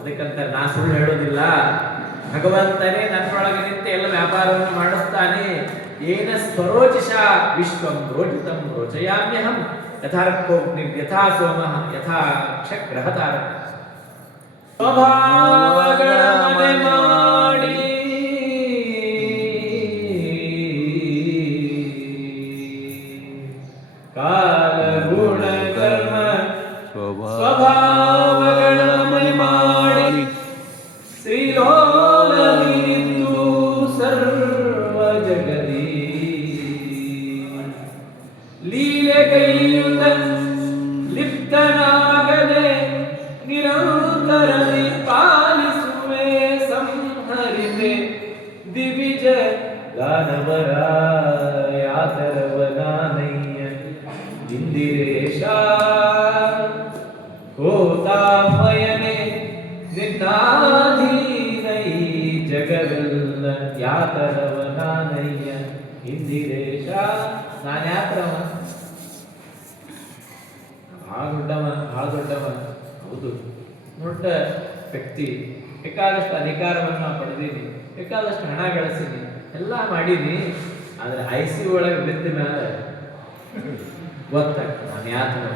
ಅದಕ್ಕಂತ ನಾ ಸುಳ್ಳು ಹೇಳೋದಿಲ್ಲ. ಭಗವಂತನೇ ನನ್ನೊಳಗೆ ನಿಂತು ಎಲ್ಲ ವ್ಯಾಪಾರವನ್ನು ಮಾಡಿಸ್ತಾನೆ. ಏನ ಸ್ವರೋಚಿಷ ವಿಶ್ವಂ ರೋಚಿತಂ ರೋಚಯಾಮ್ಯಹಂ ಯಥಾರ್ಕೋಗ್ನಿ ಯಥಾ ಸೋಮಃ ಯಥಾ ಕ್ಷಗ್ರಹ ತಾರಕ. ಸ್ವಭಾವಗಳ ಮನೆ ಮಾಡಿ ಕಾಲ ಗುಣ ಕರ್ಮ ಸ್ವಭಾವಗಳ ಮನೆ ಮಾಡಿ ಶ್ರೀಲೋಲವಿನಿಂದು ಸರ್ವ ಜಗದಿ ಲೀಲೆ ಕೈಯುತ ಲಿಪ್ತನಾಗದೆ ನಿರಂತರದಿ ಪಾಲಿಸುವೆ ಸಂಹರಿವೆ ದಿವಿಜ ದಾನವರ ಯಾತರವನಾನಯ್ಯ ಇಂದಿರೇಶ ಕೋತಾಮಯನೆ ನಿನ್ನಾಧೀನೈ ಜಗವೆಲ್ಲ ಯಾತರವನಾನಯ್ಯ ಇಂದಿರೇಶ. ನಾನ್ಯಾತ್ರವ ಬಹಳ ದೊಡ್ಡವ ಹೌದು, ದೊಡ್ಡ ವ್ಯಕ್ತಿ. ಬೇಕಾದಷ್ಟು ಅಧಿಕಾರವನ್ನು ಪಡೆದೀನಿ, ಬೇಕಾದಷ್ಟು ಹಣ ಗಳಿಸೀನಿ, ಎಲ್ಲ ಮಾಡೀನಿ. ಆದ್ರೆ ICU ಒಳಗೆ ಬಿದ್ದ ಮೇಲೆ ಗೊತ್ತಾಗ್ತದೆ ನಾನು ಯಾತನ